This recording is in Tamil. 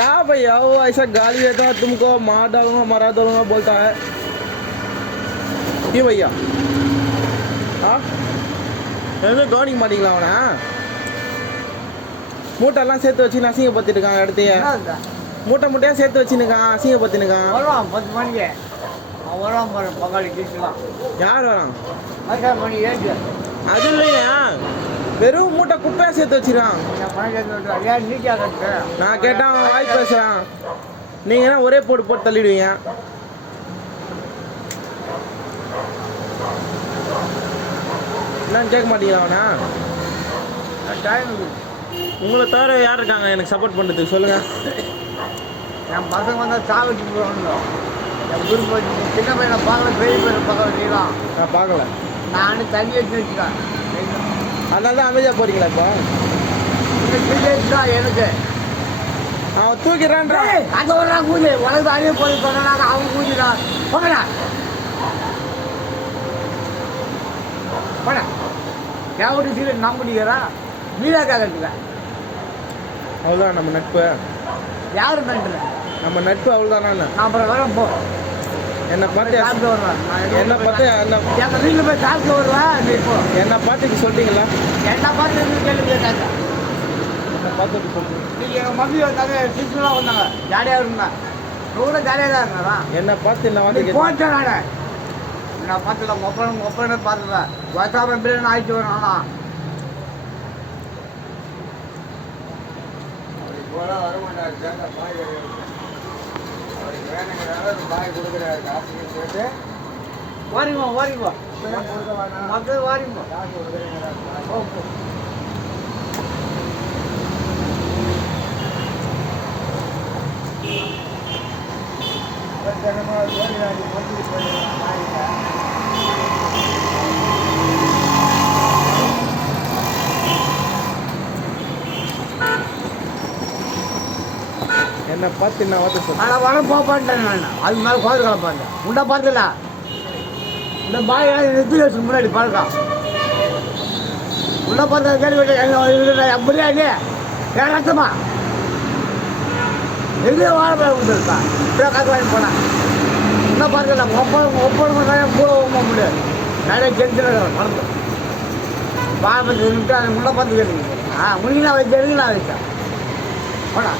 क्या भैया वो ऐसा गाली देता है तुमको, मार डालूंगा मरा डालूंगा बोलता है क्यों भैया? हाँ கவனிக்க மாட்டீங்களா அவனை? மூட்டைலாம் சேர்த்து வச்சு அசிங்கப்படுத்திட்டுருக்கான் இடத்தையே. மூட்டை மூட்டையாக சேர்த்து வச்சுன்னுக்கான், அசிங்கப்படுத்தினுக்கான். வருவான் 10 மணிக்கு. அவன் வருவான் பாரு பங்காளி கீழலாம். யார் வரான்? மணி 7. அது இல்லையா, வெறும் மூட்டை குப்பையாக சேர்த்து வச்சுருக்கான். ஏன் நீ கேட்க? நான் கேட்டால் அவன் வாய் பேசுகிறான். நீங்கன்னா ஒரே போட்டு தள்ளிடுவீங்க. என்னன்னு கேட்க மாட்டீங்களா அவனா? டைம் உங்களை தவிர யார் இருக்காங்க எனக்கு சப்போர்ட் பண்ணுறதுக்கு சொல்லுங்கள். என் பசங்க வந்தால் சாவட்டி போகணும். என் குரூப் வச்சு சின்ன பையனை பார்க்கல, பெரிய பையனை பார்க்கல. நீலாம் நான் பார்க்கல. நான் தண்ணி வச்சு வச்சுக்கேன். அதனால தான் அமைதியாக போகிறீங்களா இப்போ? தான் எனக்கு அவன் தூக்கிறான்றா. அந்த ஒரு நாள் கூதி உனக்கு அழிய போய் சொன்னாங்க. அவன் கூதிடான் போங்கடா போட கேவட்டி சீரை நம்பிக்கிறா வீடா கேட்கறதுல. அவ்வளோதான் நம்ம நட்பு. யாரும் நன்றி நம்ம நட்பு அவ்வளோதானா? நான் அப்புறம் வரேன் போ. என்னை பார்த்து சாப்பிட்டு வருவேன். என்னை பார்த்து எங்கள் வீட்டில் போய் சாப்பிட்டு வருவேன். நீ இப்போ என்னை பார்த்து சொல்லிட்டீங்களா? என்ன பார்த்து கேள்வி கேட்டாங்க. என்னை பார்த்து சொல்லுங்க. நீங்கள் எங்கள் மம்மி வந்தாங்க, சிஸ்டர்லாம் வந்தாங்க, ஜாலியாக இருந்தாங்க. கூட ஜாலியாக தான் இருந்தா. என்னை பார்த்து என்ன வந்து போச்சேன் நான் பார்த்துல ஒப்பனை பார்த்துருவேன். வசாம பிரியாணி ஆயிடுச்சு வரும். ஆனால் வர மாட்டாரு. பாய் கொடுக்குறாரு காசு கேட்டு வாரிங்கோ மக்கள் வாரிங்கோ. என்னை பார்த்து என்ன வார்த்தை சொல்ல? ஆனால் வர போப்பான்ட்டேன் நான். அது மேலே கோயில் கலப்பாங்க உண்டா பார்த்துல இந்த பாய் நிறுத்தி வச்சு முன்னாடி பழக்கம் உண்டா பார்த்த கேள்வி அப்படியா இல்லையா வேற அர்த்தமா எங்கேயோ வாழை கொடுத்துருக்கா. இப்படியே காசு வாங்கி போனேன். உண்டா பார்த்துல ஒப்பனை கூட போக முடியாது. நிறைய கெஞ்சில் நடந்து வாழை பார்த்து முண்டா பார்த்து கேட்டுங்க. முடிஞ்சு நான் வச்சு எடுங்க நான் வச்சேன் போனா